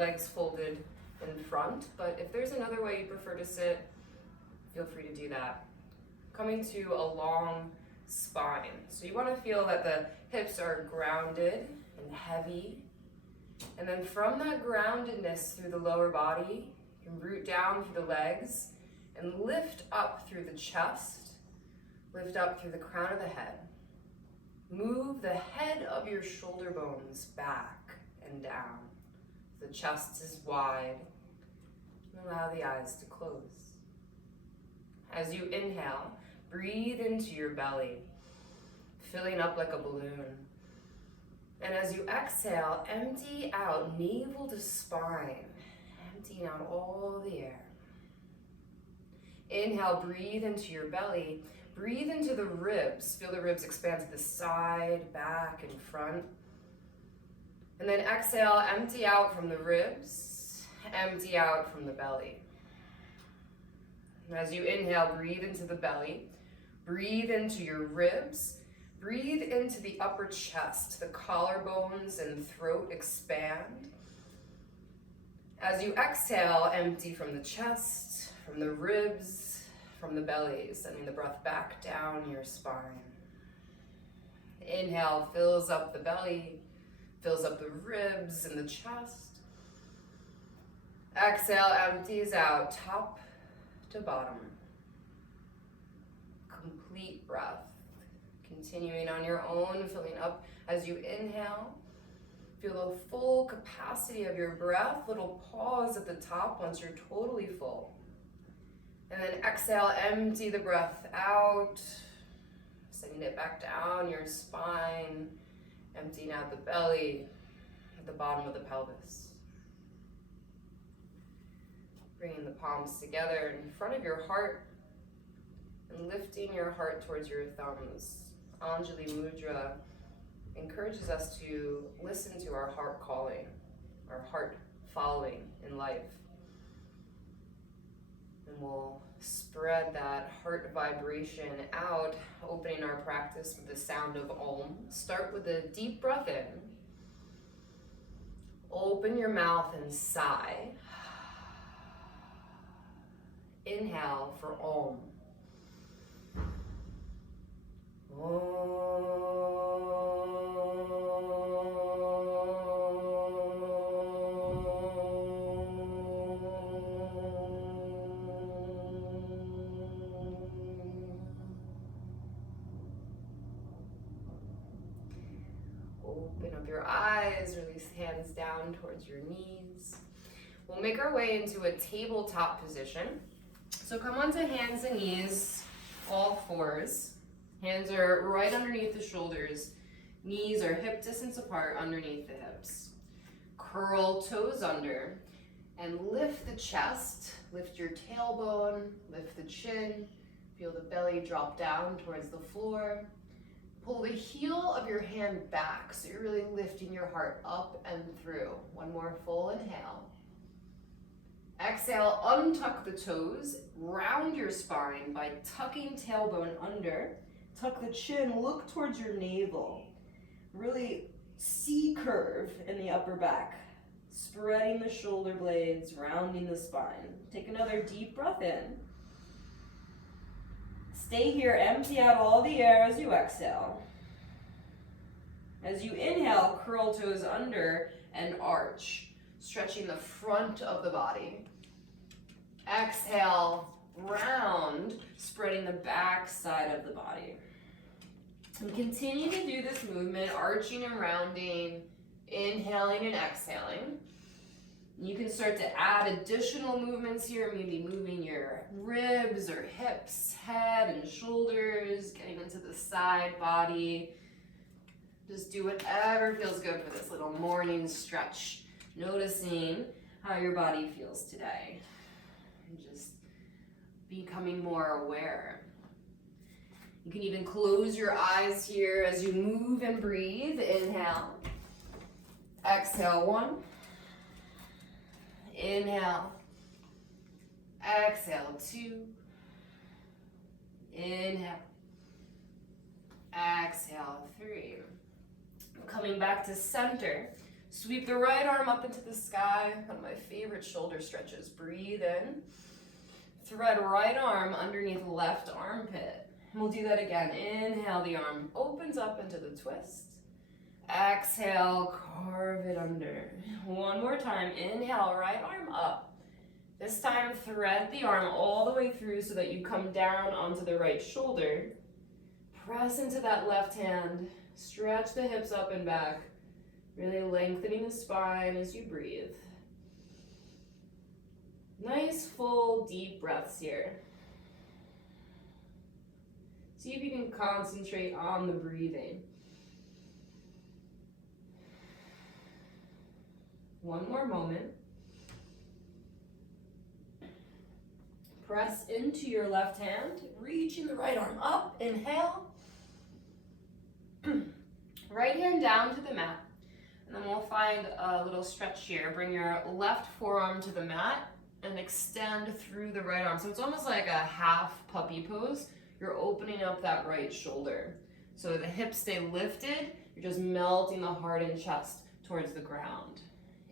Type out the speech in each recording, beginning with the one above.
legs folded in front, but if there's another way you prefer to sit, feel free to do that. Coming to a long spine. So you want to feel that the hips are grounded and heavy. And then from that groundedness through the lower body, you can root down through the legs and lift up through the chest, lift up through the crown of the head. Move the head of your shoulder bones back and down. The chest is wide. And allow the eyes to close. As you inhale, breathe into your belly, filling up like a balloon. And as you exhale, empty out navel to spine, emptying out all the air. Inhale, breathe into your belly. Breathe into the ribs. Feel the ribs expand to the side, back, and front. And then exhale, empty out from the ribs, empty out from the belly. And as you inhale, breathe into the belly. Breathe into your ribs. Breathe into the upper chest. The collarbones and throat expand. As you exhale, empty from the chest, from the ribs, from the belly, sending the breath back down your spine. Inhale fills up the belly, fills up the ribs and the chest. Exhale empties out top to bottom. Complete breath. Continuing on your own, filling up as you inhale. Feel the full capacity of your breath. Little pause at the top once you're totally full. And then exhale, empty the breath out. Sending it back down your spine. Emptying out the belly at the bottom of the pelvis. Bringing the palms together in front of your heart and lifting your heart towards your thumbs. Anjali Mudra encourages us to listen to our heart calling, our heart following in life. And we'll spread that heart vibration out, opening our practice with the sound of Om. Start with a deep breath in. Open your mouth and sigh. Inhale for Om. Open up your eyes, release hands down towards your knees. We'll make our way into a tabletop position. So come onto hands and knees, all fours. Hands are right underneath the shoulders. Knees are hip distance apart underneath the hips. Curl toes under and lift the chest. Lift your tailbone, lift the chin. Feel the belly drop down towards the floor. Pull the heel of your hand back so you're really lifting your heart up and through. One more full inhale. Exhale, untuck the toes, round your spine by tucking tailbone under. Tuck the chin, look towards your navel. Really C curve in the upper back. Spreading the shoulder blades, rounding the spine. Take another deep breath in. Stay here, empty out all the air as you exhale. As you inhale, curl toes under and arch, stretching the front of the body. Exhale, round, spreading the back side of the body. And continue to do this movement, arching and rounding, inhaling and exhaling. You can start to add additional movements here, maybe moving your ribs or hips, head and shoulders, getting into the side body. Just do whatever feels good for this little morning stretch. Noticing how your body feels today. And just becoming more aware. You can even close your eyes here as you move and breathe. Inhale. Exhale, 1. Inhale. Exhale, 2. Inhale. Exhale, 3. Coming back to center. Sweep the right arm up into the sky. One of my favorite shoulder stretches. Breathe in. Thread right arm underneath left armpit. And we'll do that again. Inhale, the arm opens up into the twist. Exhale, carve it under. One more time. Inhale, right arm up. This time, thread the arm all the way through so that you come down onto the right shoulder. Press into that left hand. Stretch the hips up and back. Really lengthening the spine as you breathe. Nice, full, deep breaths here. See if you can concentrate on the breathing. One more moment. Press into your left hand, reaching the right arm up, inhale. Right hand down to the mat. And then we'll find a little stretch here. Bring your left forearm to the mat and extend through the right arm. So it's almost like a half puppy pose. You're opening up that right shoulder. So the hips stay lifted, you're just melting the heart and chest towards the ground.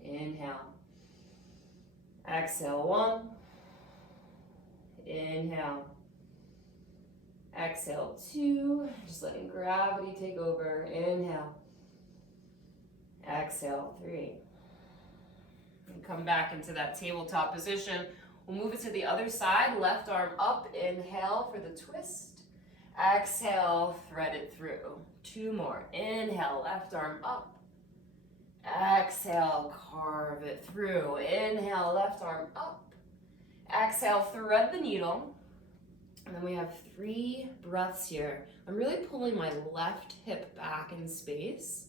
Inhale. Exhale, 1. Inhale. Exhale, 2. Just letting gravity take over. Inhale. Exhale, 3. And come back into that tabletop position. We'll move it to the other side. Left arm up. Inhale for the twist. Exhale, thread it through. 2 more. Inhale, left arm up. Exhale, carve it through. Inhale, left arm up. Exhale, thread the needle. And then we have 3 breaths here. I'm really pulling my left hip back in space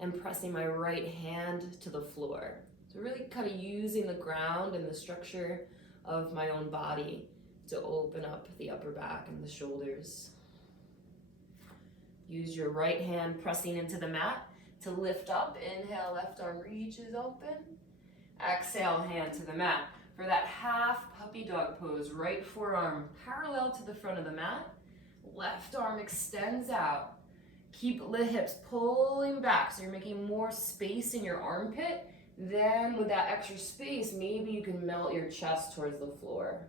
and pressing my right hand to the floor. So really kind of using the ground and the structure of my own body to open up the upper back and the shoulders. Use your right hand pressing into the mat to lift up. Inhale, left arm reaches open. Exhale, hand to the mat. For that half puppy dog pose, right forearm parallel to the front of the mat. Left arm extends out. Keep the hips pulling back so you're making more space in your armpit. Then with that extra space, maybe you can melt your chest towards the floor.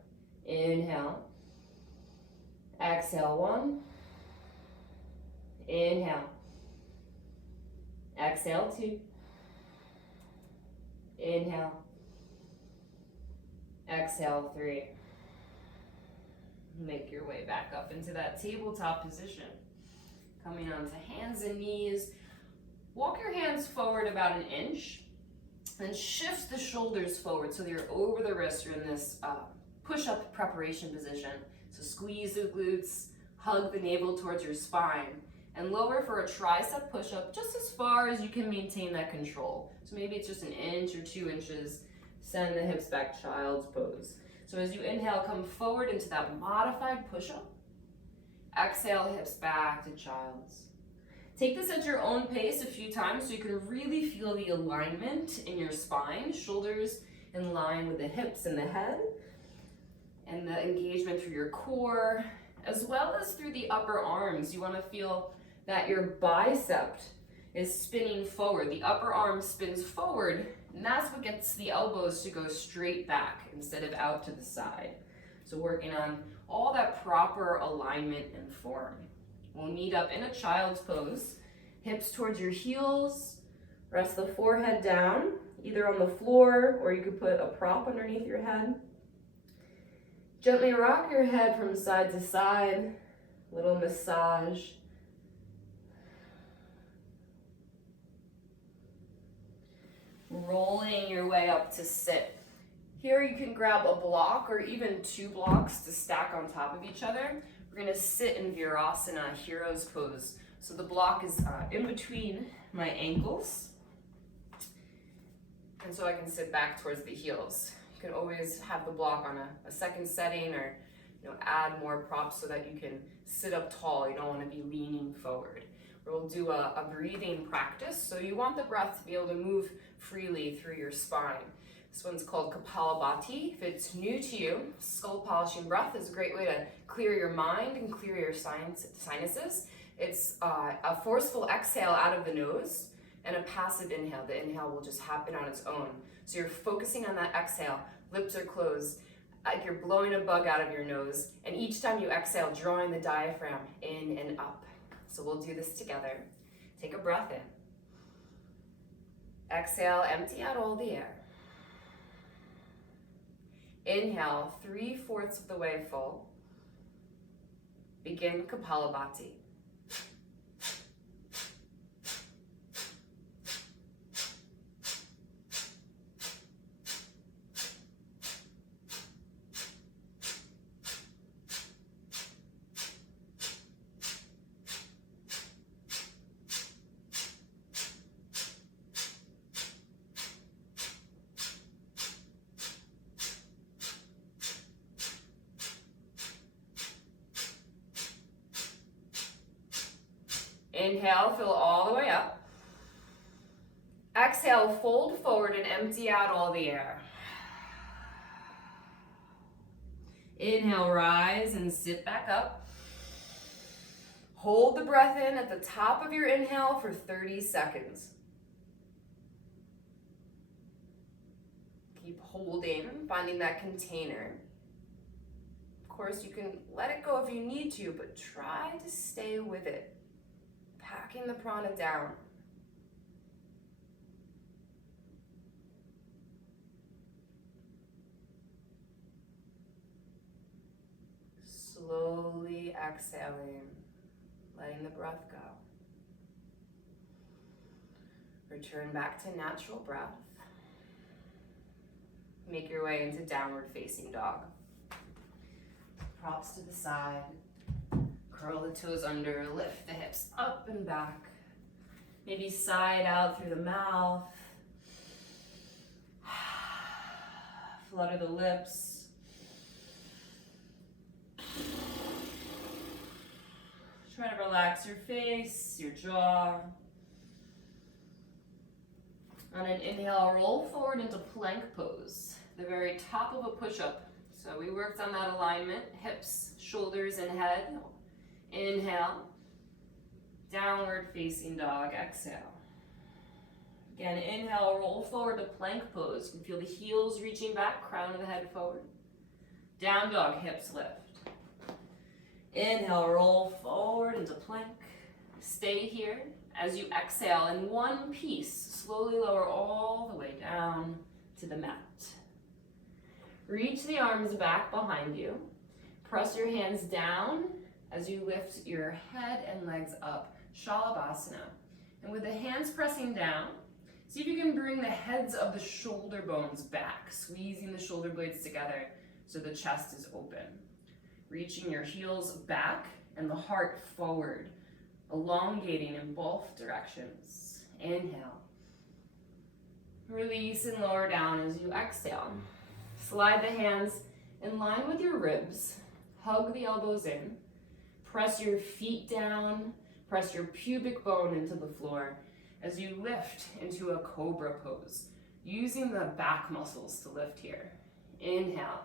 Inhale. Exhale, 1. Inhale. Exhale, 2. Inhale. Exhale, 3. Make your way back up into that tabletop position. Coming onto hands and knees. Walk your hands forward about an inch. Then shift the shoulders forward so that you're over the wrist. You're in this push-up preparation position. So squeeze the glutes, hug the navel towards your spine, and lower for a tricep push-up just as far as you can maintain that control. So maybe it's just an inch or 2 inches. Send the hips back, child's pose. So as you inhale, come forward into that modified push-up. Exhale, hips back to child's. Take this at your own pace a few times so you can really feel the alignment in your spine, shoulders in line with the hips and the head, and the engagement through your core, as well as through the upper arms. You want to feel that your bicep is spinning forward. The upper arm spins forward, and that's what gets the elbows to go straight back instead of out to the side. So working on all that proper alignment and form. We'll meet up in a child's pose. Hips towards your heels. Rest the forehead down, either on the floor or you could put a prop underneath your head. Gently rock your head from side to side. Little massage. Rolling your way up to sit. Here you can grab a block or even 2 blocks to stack on top of each other. We're gonna sit in Virasana, hero's pose. So the block is in between my ankles. And so I can sit back towards the heels. You can always have the block on a second setting or add more props so that you can sit up tall. You don't wanna be leaning forward. We'll do a breathing practice. So you want the breath to be able to move freely through your spine. This one's called Kapalabhati. If it's new to you, skull polishing breath is a great way to clear your mind and clear your sinuses. It's a forceful exhale out of the nose. and a passive inhale. The inhale will just happen on its own. So you're focusing on that exhale, lips are closed, like you're blowing a bug out of your nose, and each time you exhale, drawing the diaphragm in and up. So we'll do this together. Take a breath in. Exhale, empty out all the air. Inhale, 3/4 of the way full. Begin Kapalabhati. Inhale, fill all the way up. Exhale, fold forward and empty out all the air. Inhale, rise and sit back up. Hold the breath in at the top of your inhale for 30 seconds. Keep holding, finding that container. Of course, you can let it go if you need to, but try to stay with it. Packing the prana down. Slowly exhaling, letting the breath go. Return back to natural breath. Make your way into downward facing dog. Props to the side. Curl the toes under, lift the hips up and back. Maybe side out through the mouth. Flutter the lips. Try to relax your face, your jaw. On an inhale, roll forward into plank pose, the very top of a push-up. So we worked on that alignment, hips, shoulders, and head. Inhale, downward facing dog, exhale. Again, inhale, roll forward to plank pose. You can feel the heels reaching back, crown of the head forward. Down dog, hips lift. Inhale, roll forward into plank. Stay here. As you exhale, in one piece, slowly lower all the way down to the mat. Reach the arms back behind you. Press your hands down as you lift your head and legs up, Shalabhasana. And with the hands pressing down, see if you can bring the heads of the shoulder bones back, squeezing the shoulder blades together so the chest is open. Reaching your heels back and the heart forward, elongating in both directions. Inhale. Release and lower down as you exhale. Slide the hands in line with your ribs. Hug the elbows in. Press your feet down. Press your pubic bone into the floor as you lift into a cobra pose, using the back muscles to lift here. Inhale.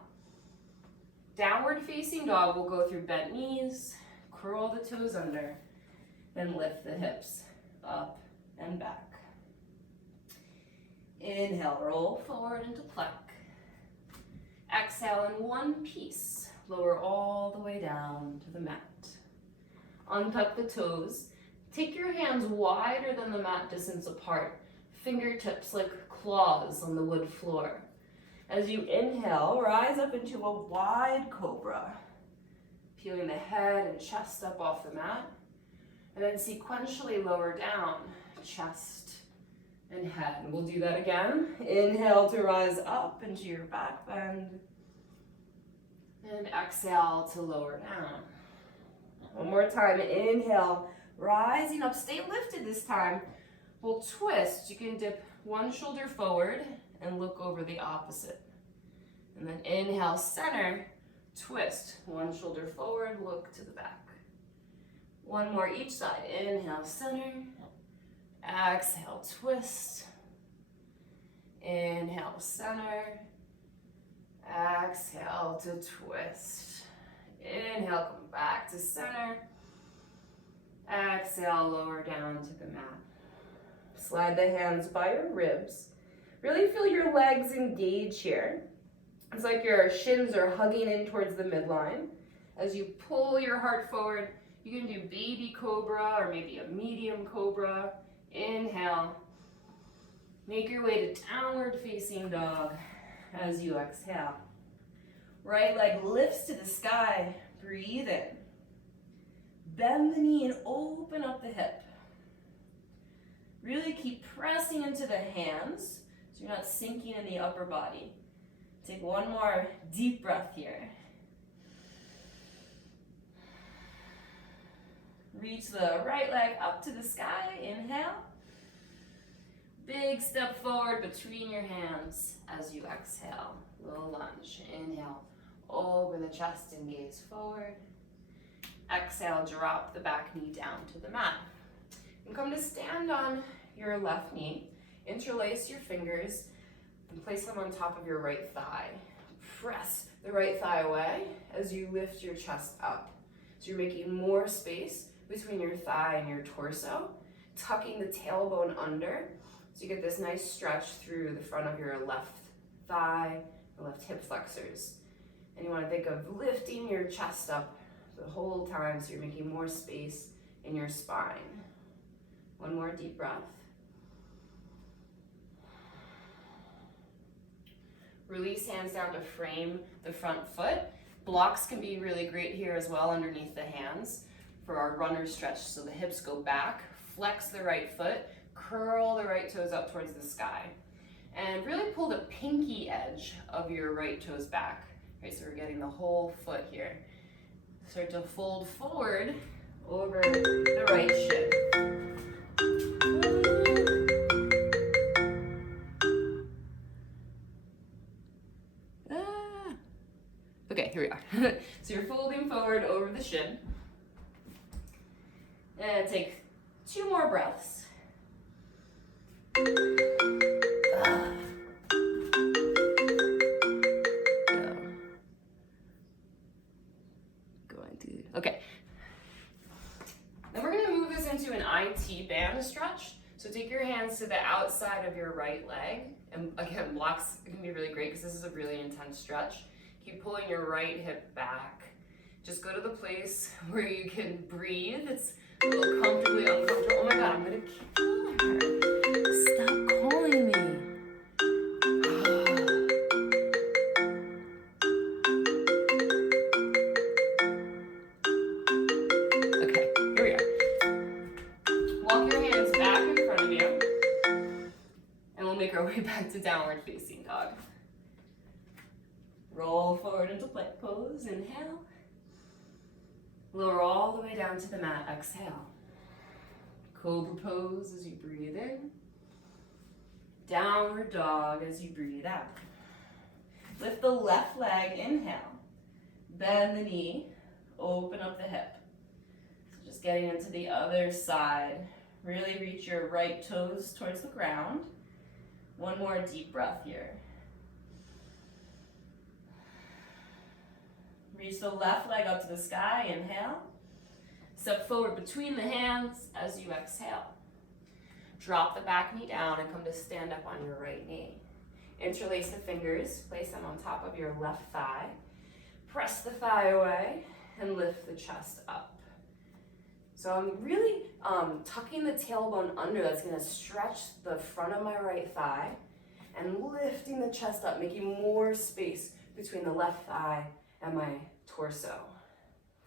Downward facing dog will go through bent knees, curl the toes under, and lift the hips up and back. Inhale, roll forward into plank. Exhale in one piece, lower all the way down to the mat. Untuck the toes. Take your hands wider than the mat distance apart, fingertips like claws on the wood floor. As you inhale, rise up into a wide cobra, peeling the head and chest up off the mat, and then sequentially lower down, chest and head. And we'll do that again. Inhale to rise up into your back bend, and exhale to lower down. One more time, inhale, rising up, stay lifted this time. We'll twist, you can dip one shoulder forward and look over the opposite. And then inhale, center, twist, one shoulder forward, look to the back. One more each side, inhale, center, exhale, twist, inhale, center, exhale to twist. Inhale, come back to center. Exhale, lower down to the mat. Slide the hands by your ribs. Really feel your legs engage here. It's like your shins are hugging in towards the midline. As you pull your heart forward, you can do baby cobra or maybe a medium cobra. Inhale. Make your way to downward facing dog as you exhale. Right leg lifts to the sky. Breathe in. Bend the knee and open up the hip. Really keep pressing into the hands so you're not sinking in the upper body. Take one more deep breath here. Reach the right leg up to the sky. Inhale. Big step forward between your hands as you exhale. Little lunge. Inhale. Over the chest and gaze forward. Exhale, drop the back knee down to the mat. And come to stand on your left knee. Interlace your fingers and place them on top of your right thigh. Press the right thigh away as you lift your chest up. So you're making more space between your thigh and your torso, tucking the tailbone under. So you get this nice stretch through the front of your left thigh, the left hip flexors. And you want to think of lifting your chest up the whole time so you're making more space in your spine. One more deep breath. Release hands down to frame the front foot. Blocks can be really great here as well underneath the hands for our runner stretch. So the hips go back, flex the right foot, curl the right toes up towards the sky. And really pull the pinky edge of your right toes back. Right, so we're getting the whole foot here. Start to fold forward over the right shin. Okay, here we are. So you're folding forward over the shin. And take 2 more breaths. Okay. Then we're going to move this into an IT band stretch. So take your hands to the outside of your right leg. And again, blocks can be really great because this is a really intense stretch. Keep pulling your right hip back. Just go to the place where you can breathe. It's a little comfortably uncomfortable. Oh my God, I'm going to kill her. Stop calling me. Back to downward facing dog. Roll forward into plank pose. Inhale. Lower all the way down to the mat. Exhale. Cobra pose as you breathe in. Downward dog as you breathe out. Lift the left leg. Inhale. Bend the knee. Open up the hip. So just getting into the other side. Really reach your right toes towards the ground. One more deep breath here. Reach the left leg up to the sky. Inhale. Step forward between the hands as you exhale. Drop the back knee down and come to stand up on your right knee. Interlace the fingers. Place them on top of your left thigh. Press the thigh away and lift the chest up. So I'm really tucking the tailbone under. That's going to stretch the front of my right thigh and lifting the chest up, making more space between the left thigh and my torso.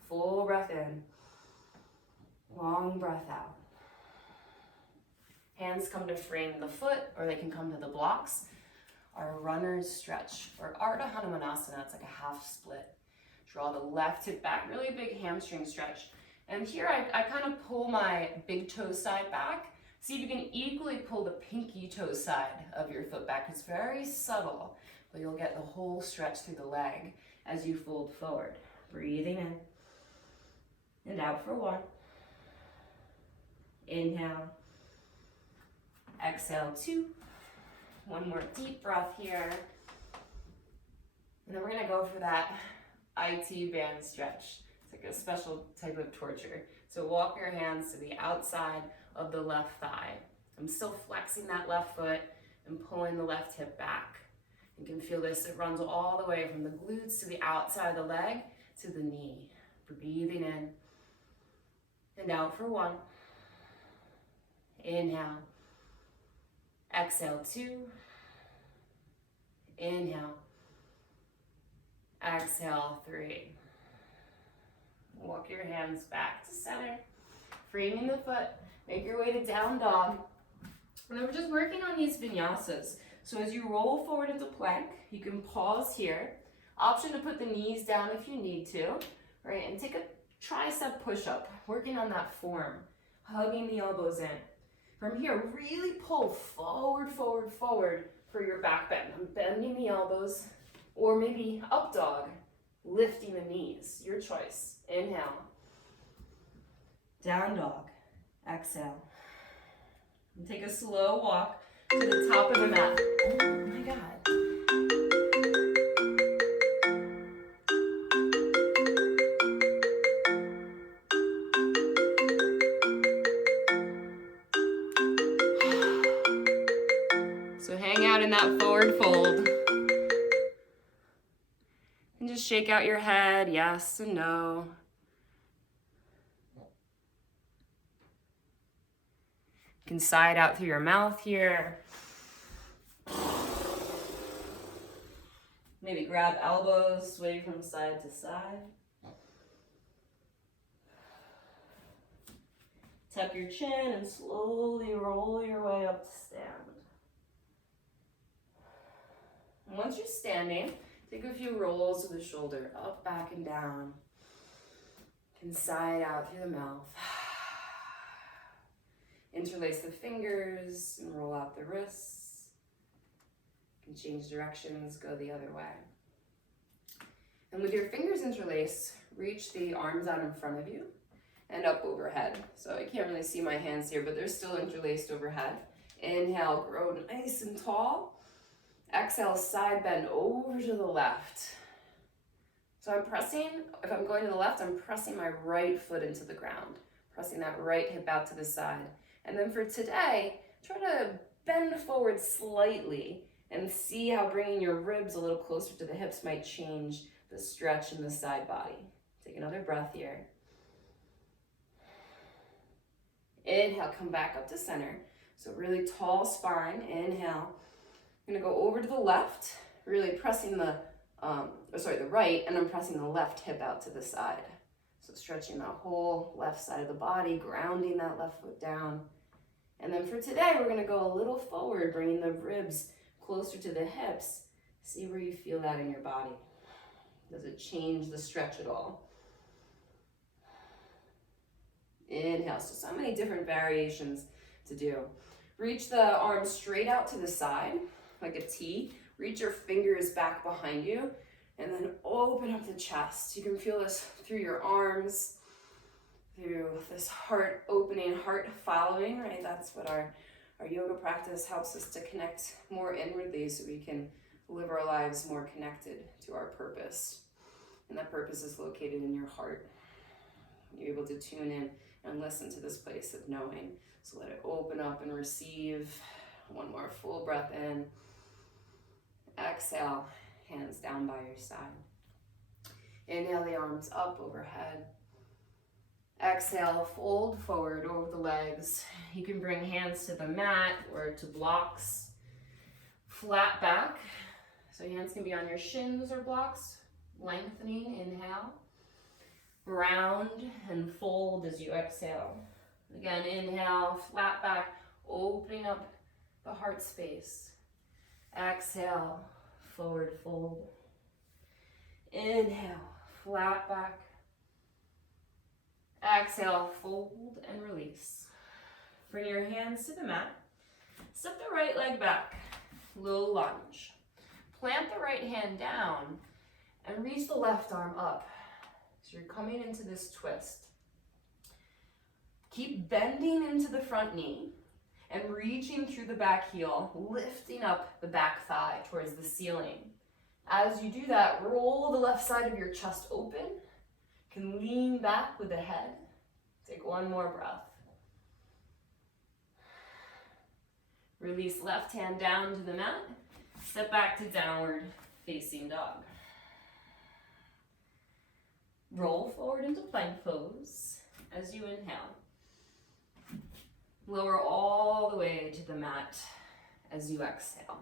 Full breath in, long breath out. Hands come to frame the foot, or they can come to the blocks. Our runner's stretch, or Ardha Hanumanasana, it's like a half split. Draw the left hip back, really big hamstring stretch. And here I kind of pull my big toe side back. See if you can equally pull the pinky toe side of your foot back. It's very subtle, but you'll get the whole stretch through the leg as you fold forward. Breathing in and out for 1. Inhale. Exhale 2. One more deep breath here. And then we're gonna go for that IT band stretch. It's like a special type of torture. So walk your hands to the outside of the left thigh. I'm still flexing that left foot and pulling the left hip back. You can feel this, it runs all the way from the glutes to the outside of the leg to the knee. Breathing in and out for 1. Inhale. Exhale, 2. Inhale. Exhale, 3. Walk your hands back to center. Framing the foot. Make your way to down dog. And we're just working on these vinyasas. So as you roll forward into plank, you can pause here. Option to put the knees down if you need to. Right, and take a tricep push-up. Working on that form. Hugging the elbows in. From here, really pull forward, forward, forward for your back bend. I'm bending the elbows. Or maybe up dog. Lifting the knees. Your choice. Inhale. Down dog. Exhale. And take a slow walk to the top of the mat. Oh my God. So hang out in that forward fold. And just shake out your head, yes and no. You can side out through your mouth here. Maybe grab elbows, sway from side to side. Tuck your chin and slowly roll your way up to stand. And once you're standing, take a few rolls of the shoulder, up, back, and down. You can side out through the mouth. Interlace the fingers and roll out the wrists. You can change directions, go the other way. And with your fingers interlaced, reach the arms out in front of you and up overhead. So I can't really see my hands here, but they're still interlaced overhead. Inhale, grow nice and tall. Exhale, side bend over to the left. So I'm pressing, if I'm going to the left, I'm pressing my right foot into the ground, pressing that right hip out to the side. And then for today, try to bend forward slightly and see how bringing your ribs a little closer to the hips might change the stretch in the side body. Take another breath here. Inhale, come back up to center. So really tall spine, inhale. I'm gonna go over to the left, really pressing the right, and I'm pressing the left hip out to the side. So stretching that whole left side of the body, grounding that left foot down. And then for today, we're gonna go a little forward, bringing the ribs closer to the hips. See where you feel that in your body. Does it change the stretch at all? Inhale, so many different variations to do. Reach the arms straight out to the side, like a T. Reach your fingers back behind you, and then open up the chest. You can feel this through your arms, through this heart opening, heart following, right? That's what our yoga practice helps us to connect more inwardly so we can live our lives more connected to our purpose. And that purpose is located in your heart. You're able to tune in and listen to this place of knowing. So let it open up and receive. One more full breath in. Exhale, hands down by your side. Inhale the arms up overhead. Exhale, fold forward over the legs. You can bring hands to the mat or to blocks. Flat back. So hands can be on your shins or blocks. Lengthening, inhale. Round and fold as you exhale. Again, inhale, flat back, opening up the heart space. Exhale, forward fold. Inhale, flat back. Exhale, fold and release. Bring your hands to the mat. Step the right leg back, low lunge. Plant the right hand down and reach the left arm up. So you're coming into this twist. Keep bending into the front knee and reaching through the back heel, lifting up the back thigh towards the ceiling. As you do that, roll the left side of your chest open. You can lean back with the head. Take one more breath. Release left hand down to the mat. Step back to downward facing dog. Roll forward into plank pose as you inhale. Lower all the way to the mat as you exhale.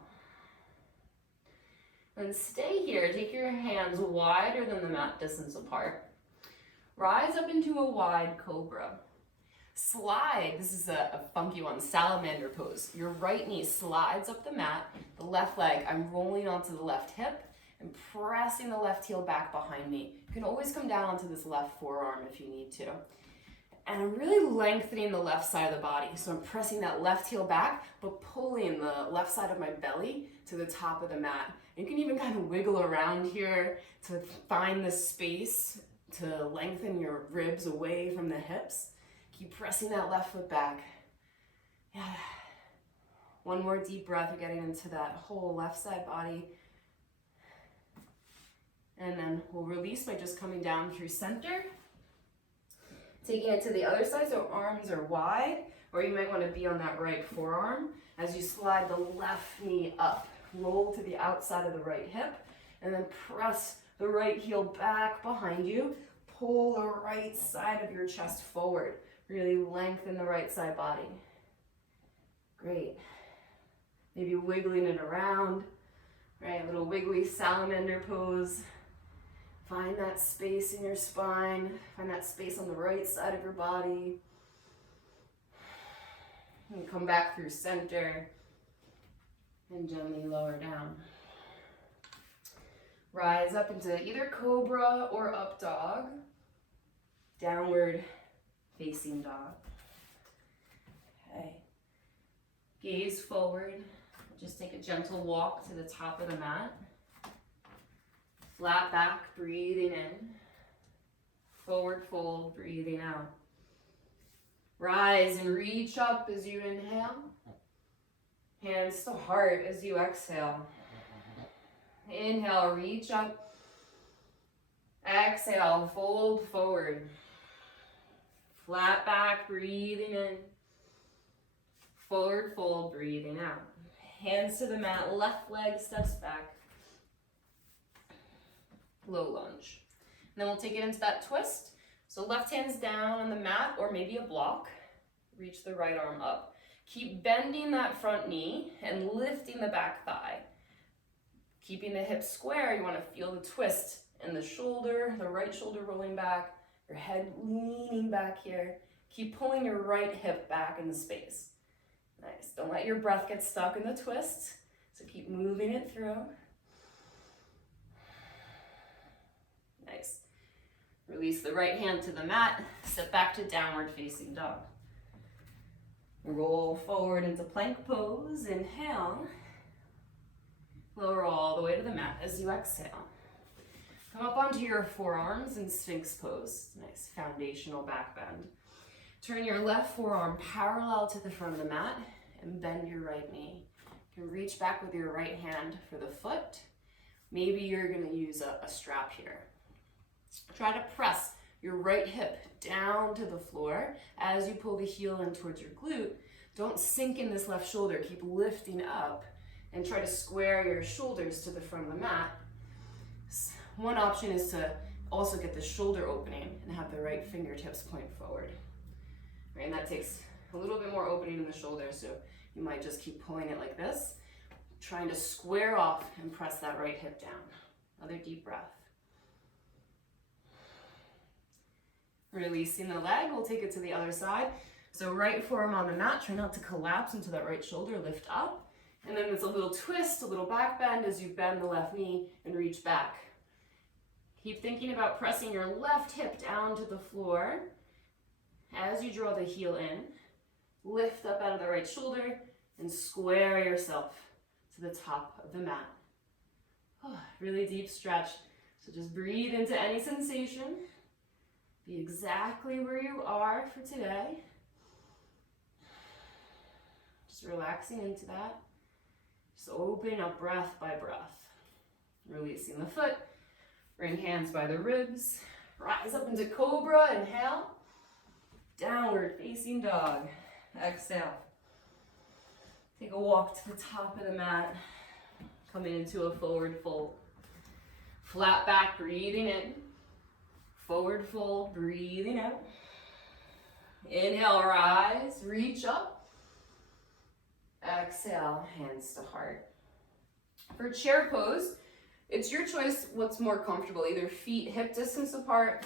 And stay here. Take your hands wider than the mat distance apart. Rise up into a wide cobra. Slide, this is a funky one, salamander pose. Your right knee slides up the mat, the left leg, I'm rolling onto the left hip and pressing the left heel back behind me. You can always come down onto this left forearm if you need to. And I'm really lengthening the left side of the body. So I'm pressing that left heel back, but pulling the left side of my belly to the top of the mat. You can even kind of wiggle around here to find the space to lengthen your ribs away from the hips. Keep pressing that left foot back. Yeah. One more deep breath. You're getting into that whole left side body. And then we'll release by just coming down through center. Taking it to the other side, so arms are wide, or you might want to be on that right forearm as you slide the left knee up. Roll to the outside of the right hip, and then press the right heel back behind you. Pull the right side of your chest forward. Really lengthen the right side body. Great. Maybe wiggling it around, right? A little wiggly salamander pose. Find that space in your spine. Find that space on the right side of your body. And come back through center and gently lower down. Rise up into either cobra or up dog. Downward facing dog. Okay. Gaze forward. Just take a gentle walk to the top of the mat. Flat back, breathing in. Forward fold, breathing out. Rise and reach up as you inhale. Hands to heart as you exhale. Inhale, reach up. Exhale, fold forward. Flat back, breathing in. Forward fold, breathing out. Hands to the mat, left leg steps back. Low lunge. And then we'll take it into that twist. So left hand's down on the mat or maybe a block. Reach the right arm up. Keep bending that front knee and lifting the back thigh. Keeping the hips square, you want to feel the twist in the shoulder, the right shoulder rolling back, your head leaning back here. Keep pulling your right hip back in the space. Nice. Don't let your breath get stuck in the twist. So keep moving it through. Nice. Release the right hand to the mat. Step back to downward facing dog. Roll forward into plank pose. Inhale. Lower all the way to the mat as you exhale. Come up onto your forearms in Sphinx pose. Nice foundational back bend. Turn your left forearm parallel to the front of the mat and bend your right knee. You can reach back with your right hand for the foot. Maybe you're going to use a strap here. Try to press your right hip down to the floor as you pull the heel in towards your glute. Don't sink in this left shoulder. Keep lifting up and try to square your shoulders to the front of the mat. One option is to also get the shoulder opening and have the right fingertips point forward. Right, and that takes a little bit more opening in the shoulder, so you might just keep pulling it like this, trying to square off and press that right hip down. Another deep breath. Releasing the leg, we'll take it to the other side. So right forearm on the mat, try not to collapse into that right shoulder, lift up. And then it's a little twist, a little back bend as you bend the left knee and reach back. Keep thinking about pressing your left hip down to the floor. As you draw the heel in, lift up out of the right shoulder and square yourself to the top of the mat. Oh, really deep stretch. So just breathe into any sensation. Be exactly where you are for today. Just relaxing into that. Just opening up breath by breath. Releasing the foot. Bring hands by the ribs. Rise up into cobra. Inhale. Downward facing dog. Exhale. Take a walk to the top of the mat. Coming into a forward fold. Flat back, breathing in. Forward fold, breathing out. Inhale, rise, reach up. Exhale, hands to heart. For chair pose, it's your choice what's more comfortable, either feet hip distance apart,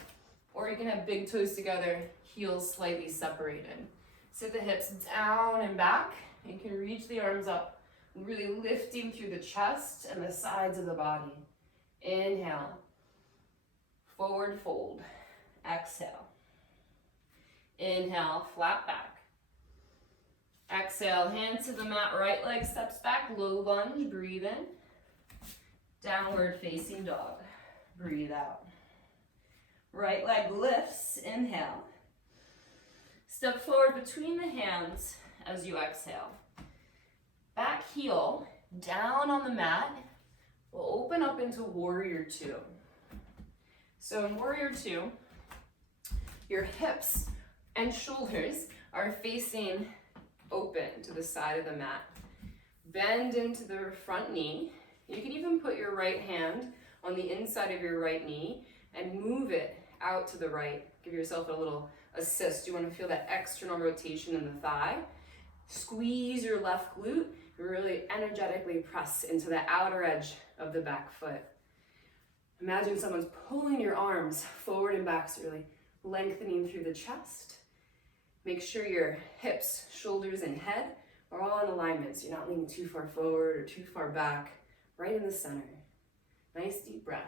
or you can have big toes together, heels slightly separated. Sit the hips down and back. You can reach the arms up, really lifting through the chest and the sides of the body. Inhale, forward fold, exhale. Inhale, flat back. Exhale, hands to the mat, right leg steps back, low lunge, breathe in. Downward facing dog, breathe out. Right leg lifts, inhale. Step forward between the hands as you exhale. Back heel down on the mat. We'll open up into warrior two. So in warrior two, your hips and shoulders are facing open to the side of the mat. Bend into the front knee. You can even put your right hand on the inside of your right knee and move it out to the right. Give yourself a little assist. You want to feel that external rotation in the thigh. Squeeze your left glute. Really energetically press into the outer edge of the back foot. Imagine someone's pulling your arms forward and back, so really lengthening through the chest. Make sure your hips, shoulders, and head are all in alignment, so you're not leaning too far forward or too far back. Right in the center. Nice deep breath.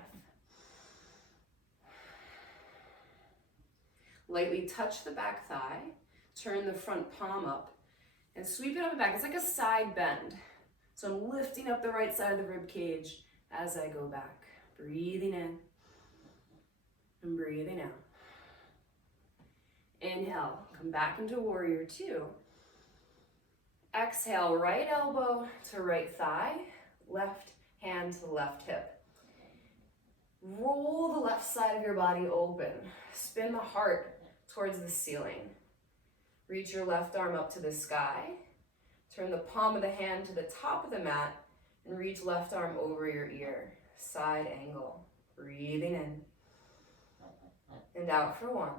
Lightly touch the back thigh, turn the front palm up, and sweep it up and back. It's like a side bend. So I'm lifting up the right side of the rib cage as I go back. Breathing in and breathing out. Inhale, come back into warrior two. Exhale, right elbow to right thigh, left hand to the left hip. Roll the left side of your body open. Spin the heart towards the ceiling. Reach your left arm up to the sky. Turn the palm of the hand to the top of the mat and reach left arm over your ear. Side angle. Breathing in. And out for one.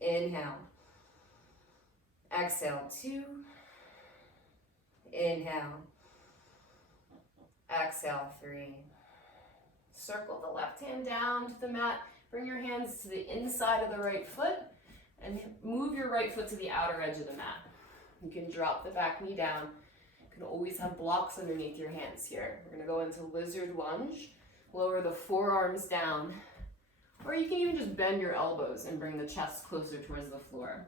Inhale. Exhale, two. Inhale. Exhale, three. Circle the left hand down to the mat. Bring your hands to the inside of the right foot and move your right foot to the outer edge of the mat. You can drop the back knee down. You can always have blocks underneath your hands here. We're gonna go into lizard lunge. Lower the forearms down. Or you can even just bend your elbows and bring the chest closer towards the floor.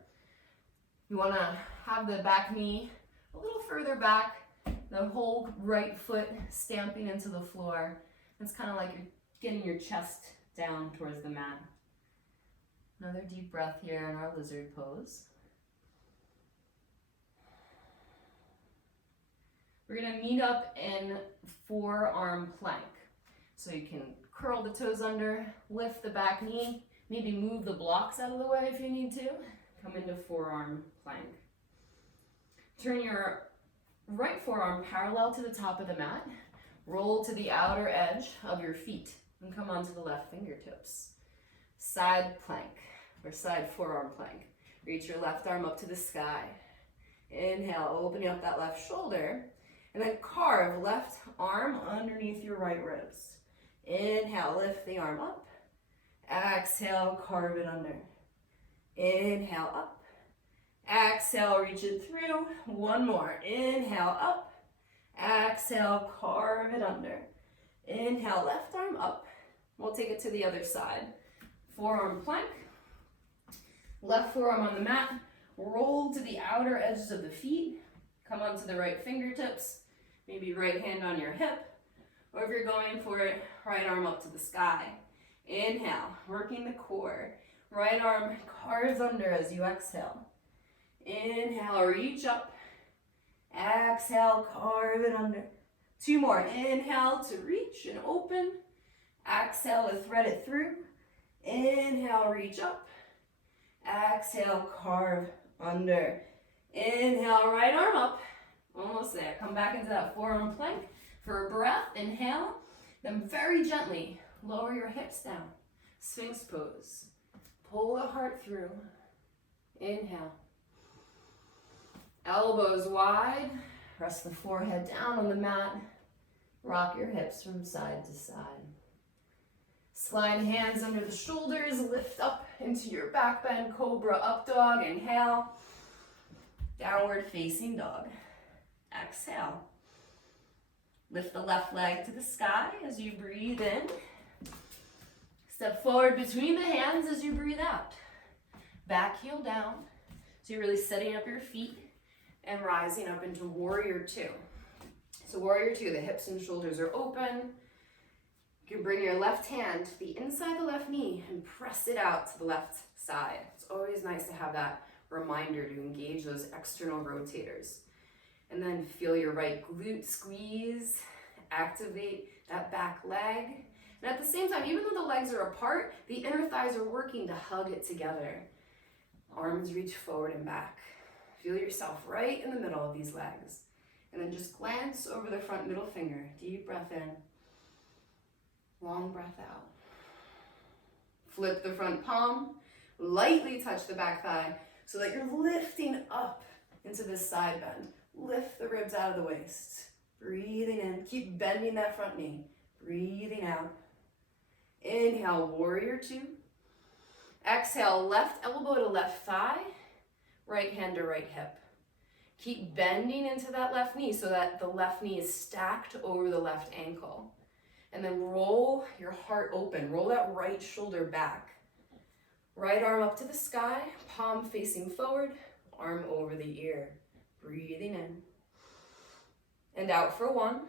You wanna have the back knee a little further back, the whole right foot stamping into the floor. It's kind of like you're getting your chest down towards the mat. Another deep breath here in our lizard pose. We're gonna meet up in forearm plank. So you can curl the toes under, lift the back knee, maybe move the blocks out of the way if you need to. Come into forearm plank. Turn your right forearm parallel to the top of the mat. Roll to the outer edge of your feet and come onto the left fingertips. Side plank or side forearm plank. Reach your left arm up to the sky. Inhale, opening up that left shoulder. And then carve left arm underneath your right ribs. Inhale, lift the arm up. Exhale, carve it under. Inhale, up. Exhale, reach it through. One more. Inhale, up. Exhale, carve it under. Inhale, left arm up. We'll take it to the other side. Forearm plank. Left forearm on the mat. Roll to the outer edges of the feet. Come onto the right fingertips. Maybe right hand on your hip. Or if you're going for it, right arm up to the sky. Inhale, working the core. Right arm carves under as you exhale. Inhale, reach up. Exhale, carve it under. Two more. Inhale to reach and open. Exhale to thread it through. Inhale, reach up. Exhale, carve under. Inhale, right arm up. Almost there. Come back into that forearm plank for a breath. Inhale. Then very gently lower your hips down. Sphinx pose. Pull the heart through. Inhale. Elbows wide. Rest the forehead down on the mat. Rock your hips from side to side. Slide hands under the shoulders. Lift up into your back bend. Cobra up dog. Inhale. Downward facing dog. Exhale. Lift the left leg to the sky as you breathe in. Step forward between the hands as you breathe out. Back heel down. So you're really setting up your feet and rising up into warrior two. So warrior two, the hips and shoulders are open. You can bring your left hand to the inside the left knee and press it out to the left side. It's always nice to have that reminder to engage those external rotators. And then feel your right glute squeeze, activate that back leg. And at the same time, even though the legs are apart, the inner thighs are working to hug it together. Arms reach forward and back. Feel yourself right in the middle of these legs. And then just glance over the front middle finger. Deep breath in. Long breath out. Flip the front palm. Lightly touch the back thigh so that you're lifting up into this side bend. Lift the ribs out of the waist. Breathing in. Keep bending that front knee. Breathing out. Inhale, warrior two. Exhale, left elbow to left thigh. Right hand to right hip. Keep bending into that left knee so that the left knee is stacked over the left ankle. And then roll your heart open. Roll that right shoulder back. Right arm up to the sky, palm facing forward, arm over the ear. Breathing in. And out for one.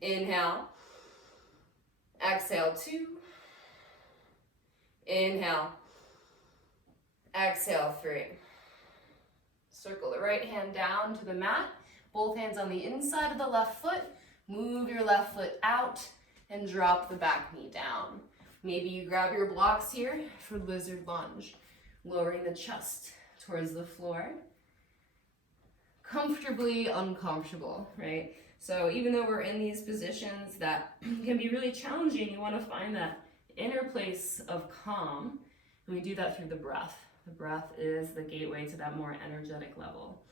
Inhale. Exhale, two. Inhale. Exhale, three. Circle the right hand down to the mat. Both hands on the inside of the left foot. Move your left foot out and drop the back knee down. Maybe you grab your blocks here for lizard lunge, lowering the chest towards the floor. Comfortably uncomfortable, right? So even though we're in these positions that can be really challenging, you want to find that inner place of calm, and we do that through the breath. The breath is the gateway to that more energetic level,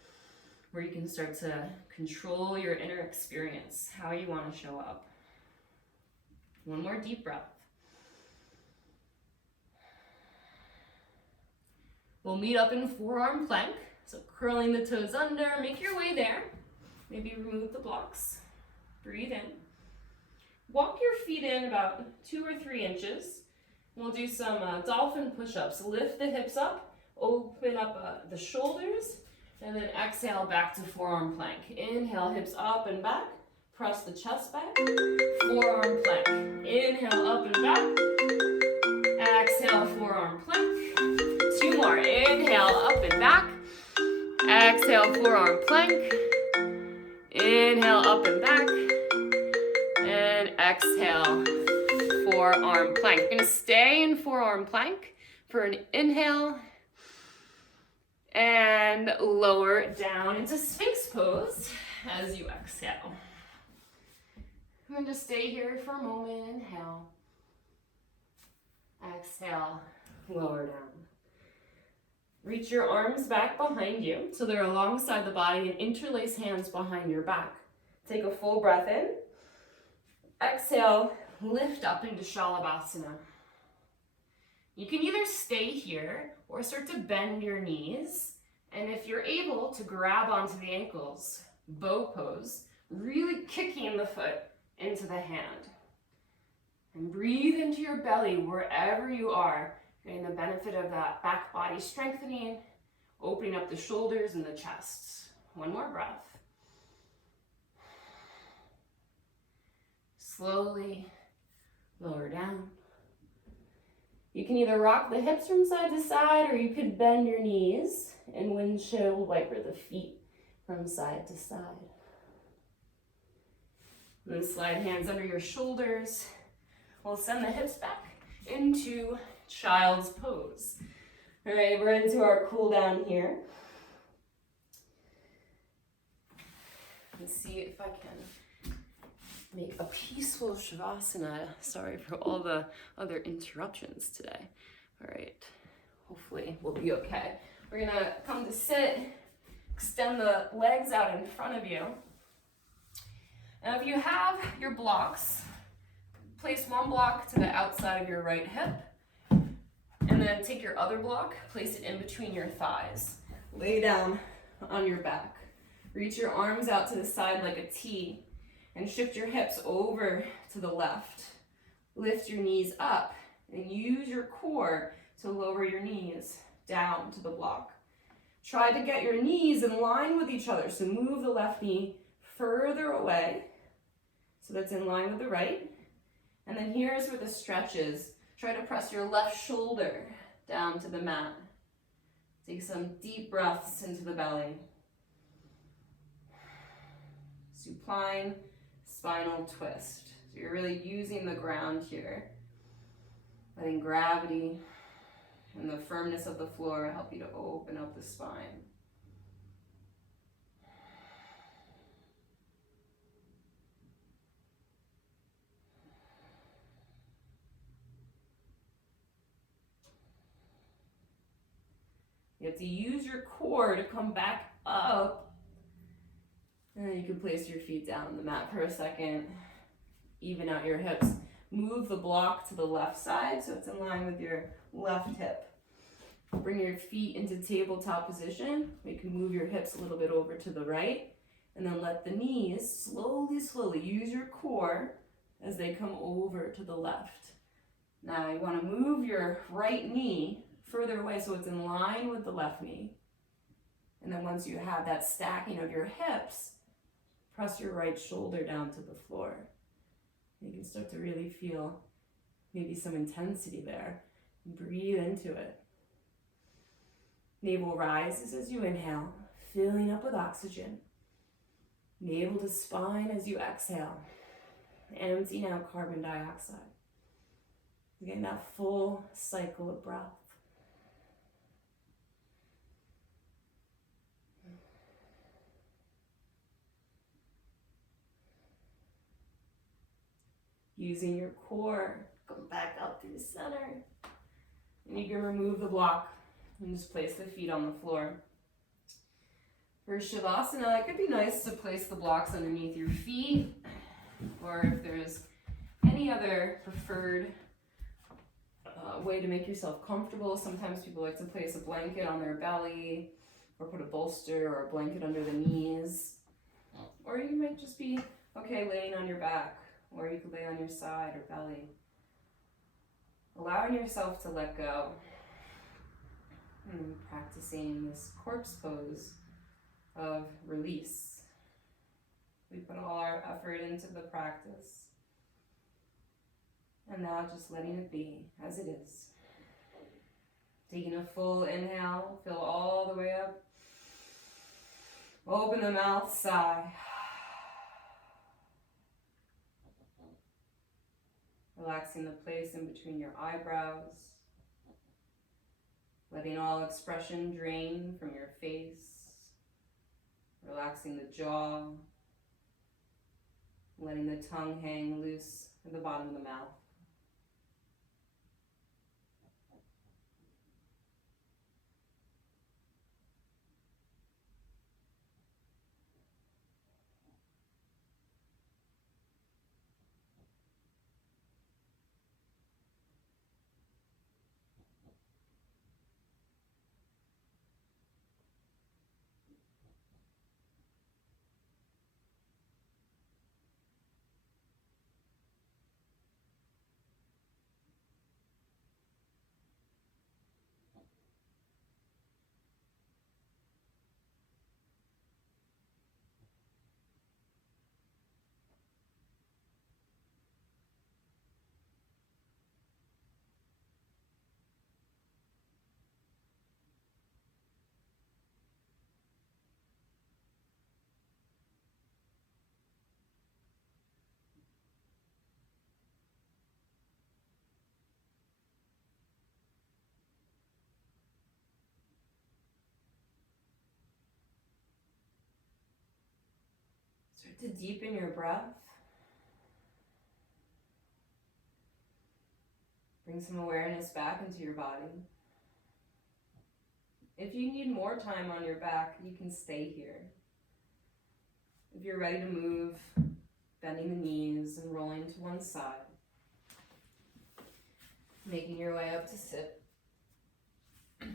where you can start to control your inner experience, how you want to show up. One more deep breath. We'll meet up in forearm plank. So curling the toes under, make your way there. Maybe remove the blocks. Breathe in. Walk your feet in about 2 or 3 inches. We'll do some dolphin push-ups. Lift the hips up, open up the shoulders, and then exhale back to forearm plank. Inhale, hips up and back. Press the chest back. Forearm plank. Inhale, up and back. Exhale, forearm plank. 2 more. Inhale, up and back. Exhale, forearm plank. Inhale, up and back. And exhale, forearm plank. You're gonna stay in forearm plank for an inhale and lower down into Sphinx pose as you exhale. And then just stay here for a moment. Inhale. Exhale, lower down. Reach your arms back behind you so they're alongside the body and interlace hands behind your back. Take a full breath in. Exhale, lift up into Shalabhasana. You can either stay here or start to bend your knees. And if you're able to grab onto the ankles, bow pose, really kicking the foot into the hand. And breathe into your belly wherever you are, getting the benefit of that back body strengthening, opening up the shoulders and the chest. One more breath. Slowly lower down. You can either rock the hips from side to side, or you could bend your knees and windshield wiper the feet from side to side. And then slide hands under your shoulders. We'll send the hips back into child's pose. All right, we're into our cool down here. and see if I can make a peaceful Shavasana. Sorry for all the other interruptions today. All right, hopefully we'll be okay. We're gonna come to sit, extend the legs out in front of you. Now if you have your blocks, place one block to the outside of your right hip, and then take your other block, place it in between your thighs. Lay down on your back. Reach your arms out to the side like a T, and shift your hips over to the left. Lift your knees up, and use your core to lower your knees down to the block. Try to get your knees in line with each other, so move the left knee further away, so that's in line with the right. And then here's where the stretch is. Try to press your left shoulder down to the mat. Take some deep breaths into the belly. Supine spinal twist. So you're really using the ground here. Letting gravity and the firmness of the floor help you to open up the spine. You have to use your core to come back up. And then you can place your feet down on the mat for a second. Even out your hips. Move the block to the left side so it's in line with your left hip. Bring your feet into tabletop position. You can move your hips a little bit over to the right. And then let the knees slowly use your core as they come over to the left. Now you want to move your right knee further away so it's in line with the left knee. And then once you have that stacking of your hips, press your right shoulder down to the floor. You can start to really feel maybe some intensity there. Breathe into it. Navel rises as you inhale, filling up with oxygen. Navel to spine as you exhale, emptying out carbon dioxide. Getting that full cycle of breath. Using your core, come back up through the center. And you can remove the block and just place the feet on the floor. For Shavasana, it could be nice to place the blocks underneath your feet, or if there's any other preferred way to make yourself comfortable. Sometimes people like to place a blanket on their belly, or put a bolster or a blanket under the knees. Or you might just be okay laying on your back, or you could lay on your side or belly. Allowing yourself to let go. And practicing this corpse pose of release. We put all our effort into the practice. And now just letting it be as it is. Taking a full inhale, fill all the way up. Open the mouth, sigh. Relaxing the place in between your eyebrows. Letting all expression drain from your face. Relaxing the jaw. Letting the tongue hang loose at the bottom of the mouth. to deepen your breath. Bring some awareness back into your body. If you need more time on your back, you can stay here. If you're ready to move, bending the knees and rolling to one side. Making your way up to sit. And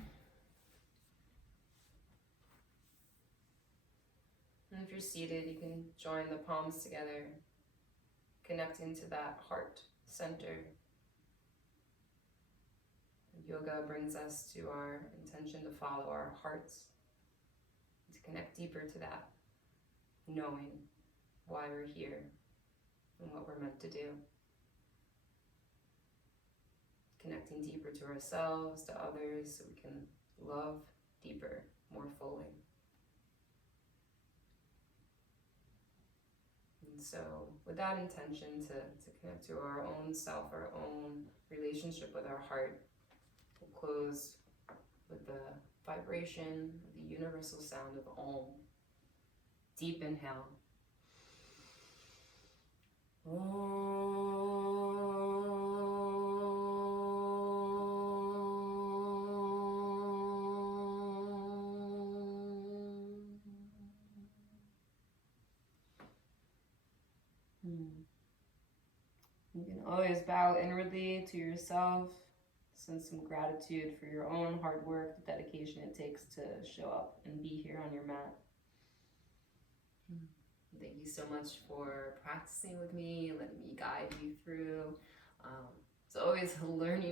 if you're seated, you can join the palms together, connecting to that heart center. Yoga brings us to our intention to follow our hearts, to connect deeper to that, knowing why we're here and what we're meant to do. Connecting deeper to ourselves, to others, so we can love deeper, more fully. And so with that intention to connect to our own self, our own relationship with our heart, we'll close with the vibration, the universal sound of Om. Deep inhale. You can always bow inwardly to yourself. Send some gratitude for your own hard work, the dedication it takes to show up and be here on your mat. Thank you so much for practicing with me, letting me guide you through. It's always a learning